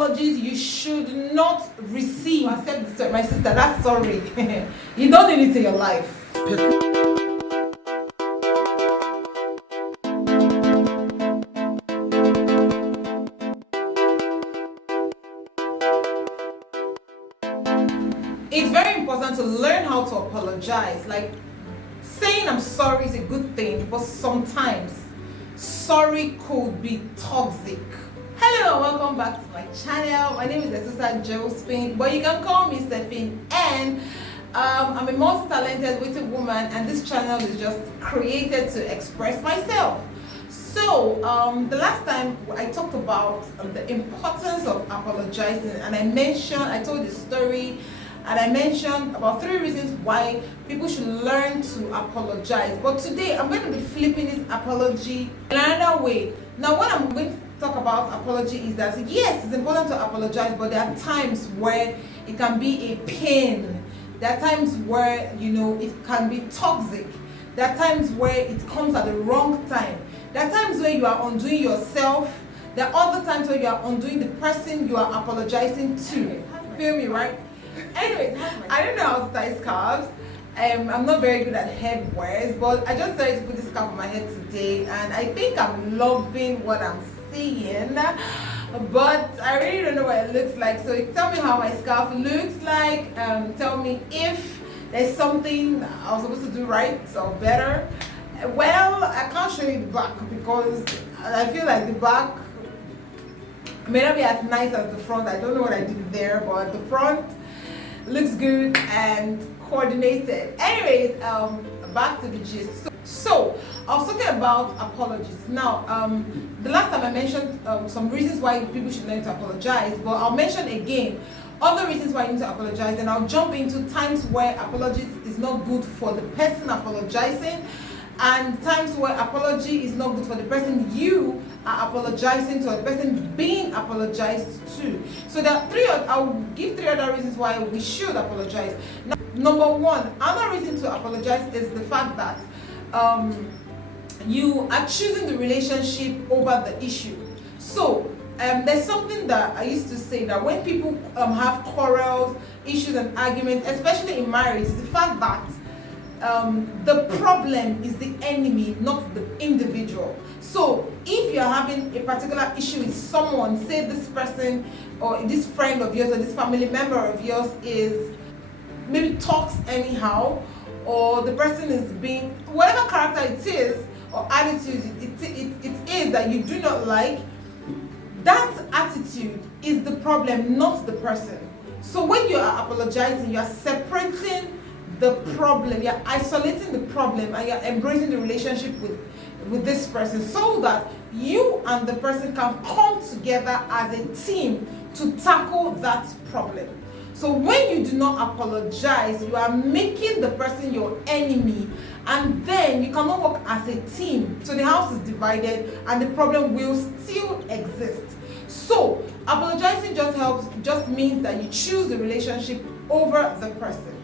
apologies you should not receive. Accept this, my sister, that's sorry. You don't need it in your life. It's very important to learn how to apologize. Like, saying I'm sorry is a good thing, but sometimes sorry could be toxic. Hello, welcome back to my channel. My name is the sister Josephine, but you can call me Stephanie, and I'm a multi-talented witty woman, and this channel is just created to express myself. So the last time I talked about the importance of apologizing, and I told the story, and I mentioned about 3 reasons why people should learn to apologize. But today I'm going to be flipping this apology in another way. Now, what I'm going to talk about apology is that yes, it's important to apologize, but there are times where it can be a pain. There are times where, it can be toxic. There are times where it comes at the wrong time. There are times where you are undoing yourself. There are other times where you are undoing the person you are apologizing to. Feel me, right? Anyways, I don't know how to tie scarves. I'm not very good at head wears, but I just decided to put this scarf on my head today, and I think I'm loving what I'm seeing. But I really don't know what it looks like. So tell me how my scarf looks like. Tell me if there's something I was supposed to do right or better. Well, I can't show you the back because I feel like the back may not be as nice as the front. I don't know what I did there, but the front looks good and coordinated. Anyways, back to the gist. So I was talking about apologies. Now, the last time I mentioned some reasons why people should learn to apologize, but I'll mention again other reasons why you need to apologize, and I'll jump into times where apologies is not good for the person apologizing, and times where apology is not good for the person you are apologizing to, or the person being apologized to. So I'll give 3 other reasons why we should apologize. Now, number 1, another reason to apologize is the fact that you are choosing the relationship over the issue. So there's something that I used to say, that when people have quarrels, issues and arguments, especially in marriage, is the fact that the problem is the enemy, not the individual. So if you're having a particular issue with someone, say this person or this friend of yours or this family member of yours is maybe talks anyhow, or the person is being whatever character it is or attitude it is that you do not like, that attitude is the problem, not the person. So when you are apologizing, you are separating the problem, you're isolating the problem, and you're embracing the relationship with this person, so that you and the person can come together as a team to tackle that problem. So when you do not apologize, you are making the person your enemy, and then you cannot work as a team. So the house is divided and the problem will still exist. So apologizing just means that you choose the relationship over the person.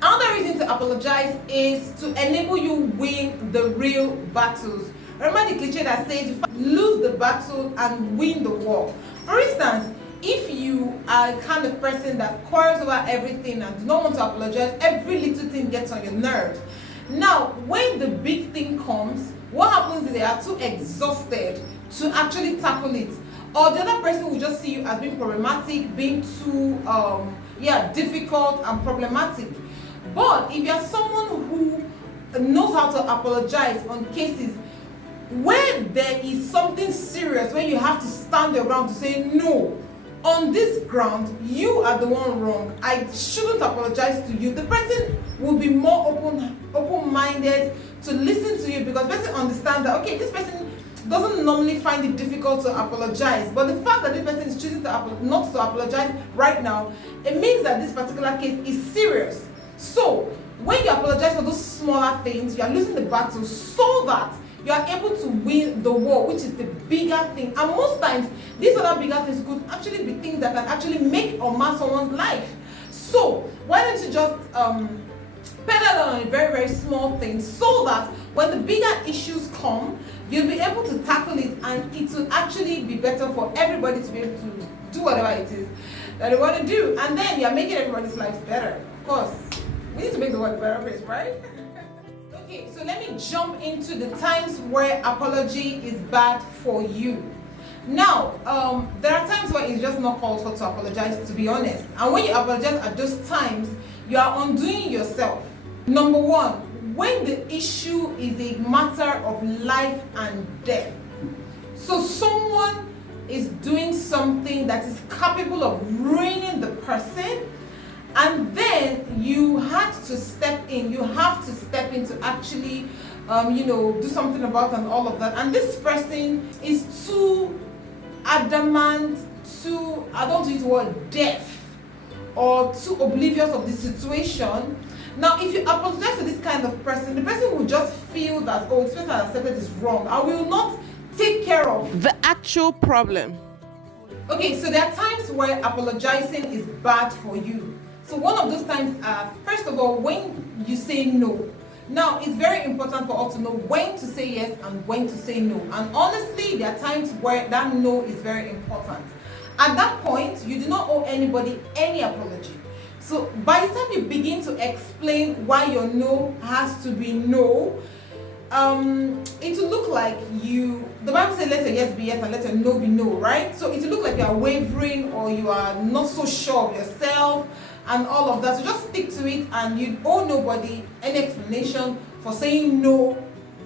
Another reason to apologize is to enable you win the real battles. Remember the cliche that says you lose the battle and win the war. For instance, if you are the kind of person that quarrels over everything and do not want to apologize, every little thing gets on your nerves. Now, when the big thing comes, what happens is they are too exhausted to actually tackle it. Or the other person will just see you as being problematic, being too difficult and problematic. But if you're someone who knows how to apologize on cases where there is something serious, where you have to stand your ground to say, no, on this ground, you are the one wrong, I shouldn't apologize to you, the person will be more open-minded to listen to you, because the person understands that, okay, this person doesn't normally find it difficult to apologize, but the fact that this person is choosing not to apologize right now, it means that this particular case is serious. So when you apologize for those smaller things, you are losing the battle, so that you are able to win the war, which is the bigger thing. And most times, these other bigger things could actually be things that can actually make or mar someone's life. So why don't you just pare down on a very, very small thing, so that when the bigger issues come, you'll be able to tackle it, and it will actually be better for everybody to be able to do whatever it is that they want to do. And then you're making everybody's lives better. Of course, we need to make the world a better place, right? Okay, so let me jump into the times where apology is bad for you. Now, there are times where it's just not called for to apologize, to be honest. And when you apologize at those times, you are undoing yourself. Number one, when the issue is a matter of life and death. So someone is doing something that is capable of ruining the person, and then you had to step in. You have to step in to actually, do something about and all of that. And this person is too adamant, too, I don't use the word deaf, or too oblivious of the situation. Now, if you apologize to this kind of person, the person will just feel that, oh, this person I accepted is wrong. I will not take care of the actual problem. Okay, so there are times where apologizing is bad for you. So one of those times are, first of all, when you say no. Now, it's very important for us to know when to say yes and when to say no. And honestly, there are times where that no is very important. At that point, you do not owe anybody any apology. So by the time you begin to explain why your no has to be no, it will look like the Bible says let your yes be yes and let your no be no, right? So it will look like you are wavering, or you are not so sure of yourself and all of that. So just stick to it, and you owe nobody any explanation for saying no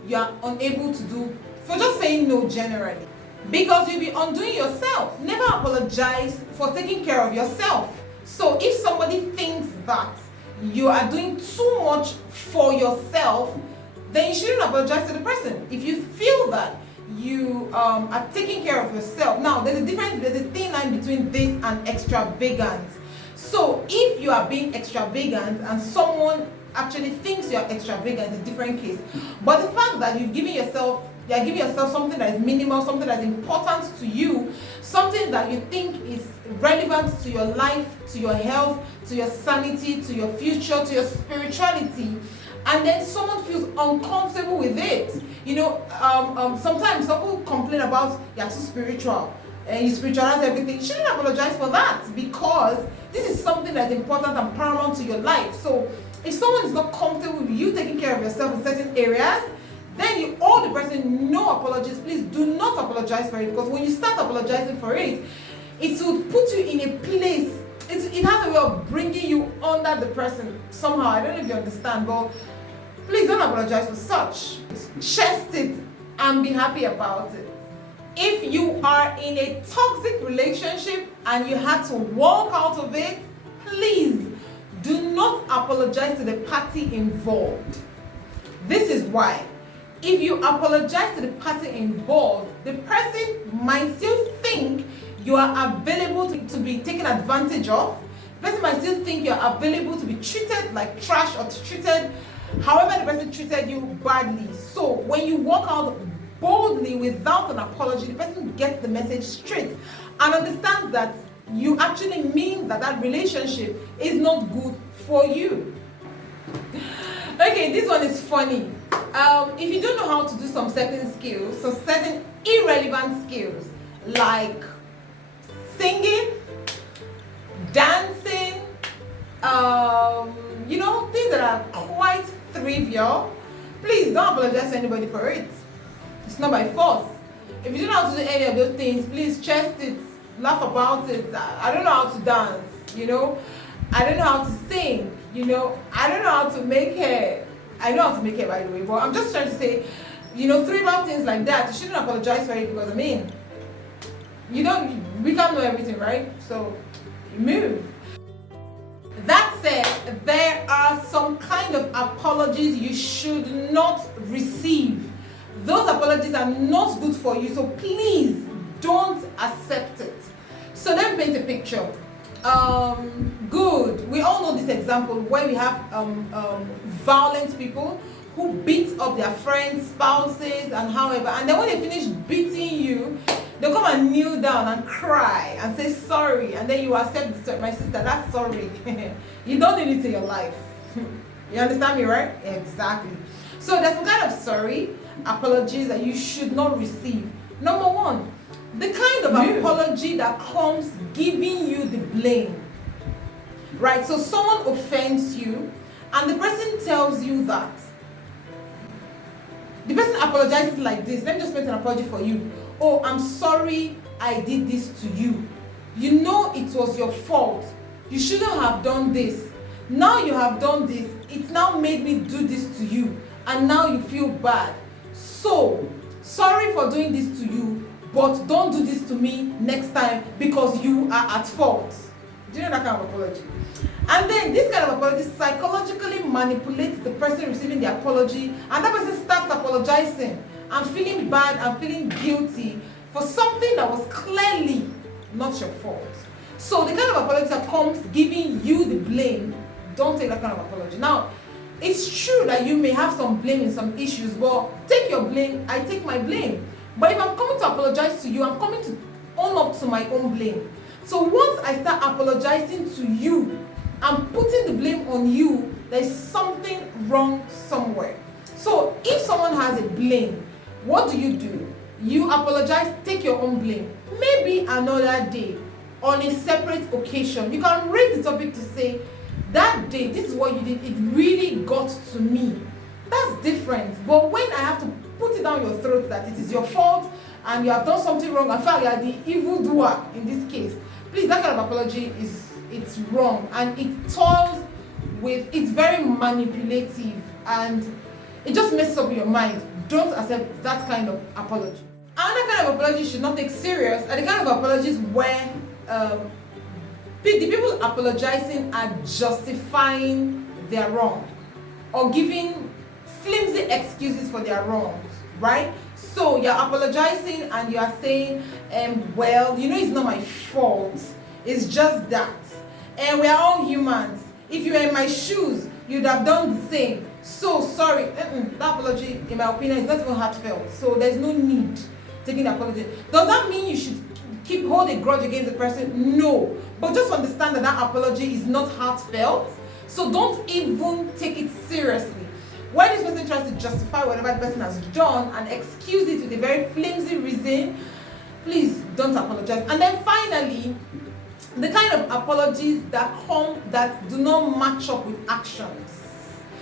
you are unable to do, for just saying no generally. Because you'll be undoing yourself. Never apologize for taking care of yourself. So if somebody thinks that you are doing too much for yourself, then you shouldn't apologize to the person. If you feel that you are taking care of yourself. Now, there's a thin line between this and extravagance. So if you are being extravagant and someone actually thinks you're extravagant, it's a different case. But the fact that you're giving yourself something that is minimal, something that is important to you, something that you think is relevant to your life, to your health, to your sanity, to your future, to your spirituality, and then someone feels uncomfortable with it. Sometimes people complain about you're too spiritual and you spiritualize everything. You shouldn't apologize for that, because this is something that's important and paramount to your life. So if someone is not comfortable with you taking care of yourself in certain areas, then you owe the person no apologies. Please do not apologize for it, because when you start apologizing for it, it will put you in a place, it has a way of bringing you under the person somehow. I don't know if you understand, but please don't apologize for such. Chest it and be happy about it. If you are in a toxic relationship and you had to walk out of it, please do not apologize to the party involved. This is why. If you apologize to the party involved, the person might still think you are available to be taken advantage of. The person might still think you are available to be treated like trash, or treated however the person treated you badly. So when you walk out boldly without an apology, the person gets the message straight and understands that you actually mean that relationship is not good for you. Okay, this one is funny. If you don't know how to do some certain skills, some certain irrelevant skills like singing, dancing, things that are quite trivial, please don't apologize to anybody for it. It's not by force. If you don't know how to do any of those things, please chest it, laugh about it. I don't know how to dance, I don't know how to sing, I don't know how to make hair. I know how to make hair, by the way, but I'm just trying to say, trivial things like that, you shouldn't apologize for it, because we can't know everything, right? So move. That said, there are some kind of apologies you should not receive. Those apologies are not good for you, so please don't accept it. So let me paint a picture. Good. We all know this example where we have violent people who beat up their friends, spouses, and however, and then when they finish beating you, they'll come and kneel down and cry and say sorry, and then you accept my sister, that's sorry. You don't need it in your life. You understand me, right? Exactly. So there's some kind of sorry, apologies that you should not receive. Number one, the kind of apology that comes giving you the blame. Right? So someone offends you and the person tells you that. The person apologizes like this. Let me just make an apology for you. Oh, I'm sorry I did this to you. You know it was your fault. You shouldn't have done this. Now you have done this. It now made me do this to you. And now you feel bad. So, sorry for doing this to you, but don't do this to me next time because you are at fault. Do you know that kind of apology? And then this kind of apology psychologically manipulates the person receiving the apology, and that person starts apologizing and feeling bad and feeling guilty for something that was clearly not your fault. So the kind of apology that comes giving you the blame, don't take that kind of apology. Now, it's true that you may have some blame in some issues, but take your blame, I take my blame. But if I'm coming to apologize to you, I'm coming to own up to my own blame. So once I start apologizing to you, I'm putting the blame on you, there's something wrong somewhere. So if someone has a blame, what do? You apologize, take your own blame. Maybe another day, on a separate occasion, you can raise the topic to say, that day, this is what you did, it really got to me. That's different. But when I have to put it down your throat that it is your fault and you have done something wrong, in fact you are the evildoer in this case, please, that kind of apology it's wrong, and it toils with, it's very manipulative and it just messes up your mind. Don't accept that kind of apology. Another kind of apology you should not take serious are the kind of apologies where the people apologizing are justifying their wrong or giving flimsy excuses for their wrongs, right? So you're apologizing and you are saying, well, you know, it's not my fault, it's just that. And we are all humans. If you were in my shoes, you'd have done the same. So sorry. That apology, in my opinion, is not even heartfelt. So there's no need taking the apology. Does that mean you should hold a grudge against the person? No. But just understand that that apology is not heartfelt. So don't even take it seriously. When this person tries to justify whatever the person has done and excuse it with a very flimsy reason, please don't apologize. And then finally, the kind of apologies that do not match up with actions.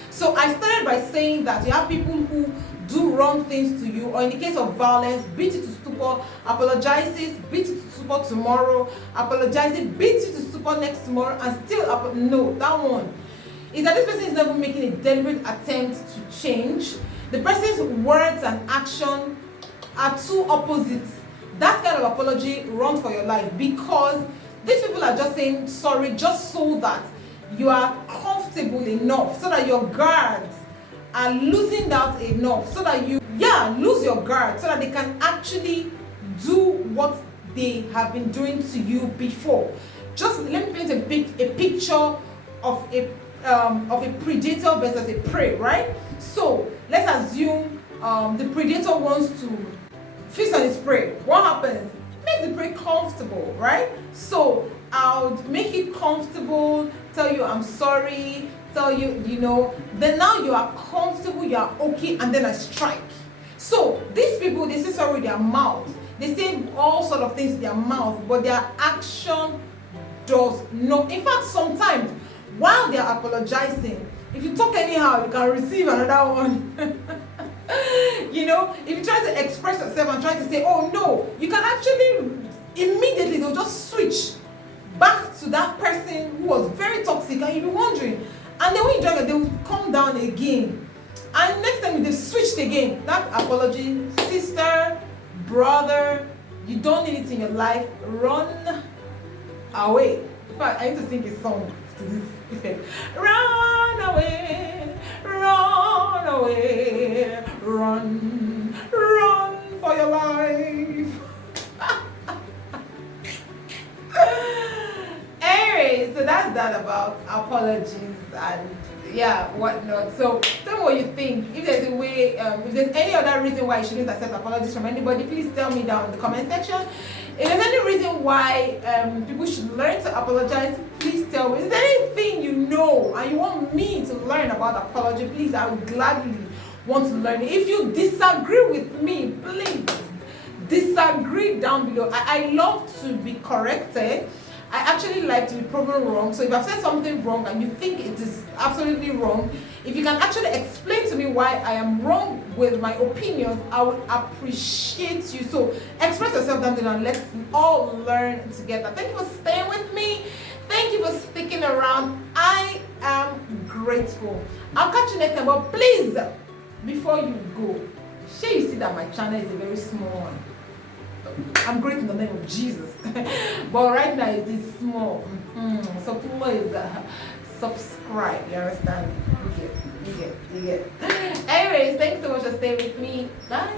So I started by saying that you have people who do wrong things to you, or in the case of violence, beat you to stupor, apologizes, beat you to stupor tomorrow, apologizes, beat you to stupor next tomorrow, and still no, that one is that this person is never making a deliberate attempt to change. The person's words and action are two opposites. That kind of apology, run for your life, because these people are just saying sorry just so that you are comfortable enough, so that your guards are losing that enough, so that you lose your guard, so that they can actually do what they have been doing to you before. Just let me paint a picture of a predator versus a prey, right? So let's assume the predator wants to feast on his prey. What happens? Make the prey comfortable, right? So I'll make it comfortable, tell you I'm sorry, tell you, then now you are comfortable, you are okay, and then I strike. So these people, they say sorry with their mouth, they say all sort of things with their mouth, but their action does not. In fact, sometimes while they are apologizing, if you talk anyhow, you can receive another one. If you try to express yourself and try to say, oh no, you can actually immediately, they'll just switch back to that person who was very toxic, and you'll be wondering, and then when you drag it, they will come down again, and next time they switched again. That apology, sister, brother, you don't need it in your life. Run away. In fact, I need to sing a song to this effect. Run away, run away, run for your life. Anyway, so that's that about apologies and whatnot. So tell me what you think. If there's a way, if there's any other reason why you shouldn't accept apologies from anybody, please tell me down in the comment section. If there's any reason reason why people should learn to apologize, please tell me. Is there anything you know and you want me to learn about apology? Please, I would gladly want to learn. If you disagree with me, please disagree down below. I love to be corrected. I actually like to be proven wrong. So if I've said something wrong and you think it is absolutely wrong, if you can actually explain to me why I am wrong with my opinions, I would appreciate you. So express yourself down below and let's all learn together. Thank you for staying with me. Thank you for sticking around. I am grateful. I'll catch you next time. But please, before you go, sure you see that my channel is a very small one. I'm great in the name of Jesus. But right now it is small. So please subscribe. You understand? You get. Anyways, thanks so much for staying with me. Bye.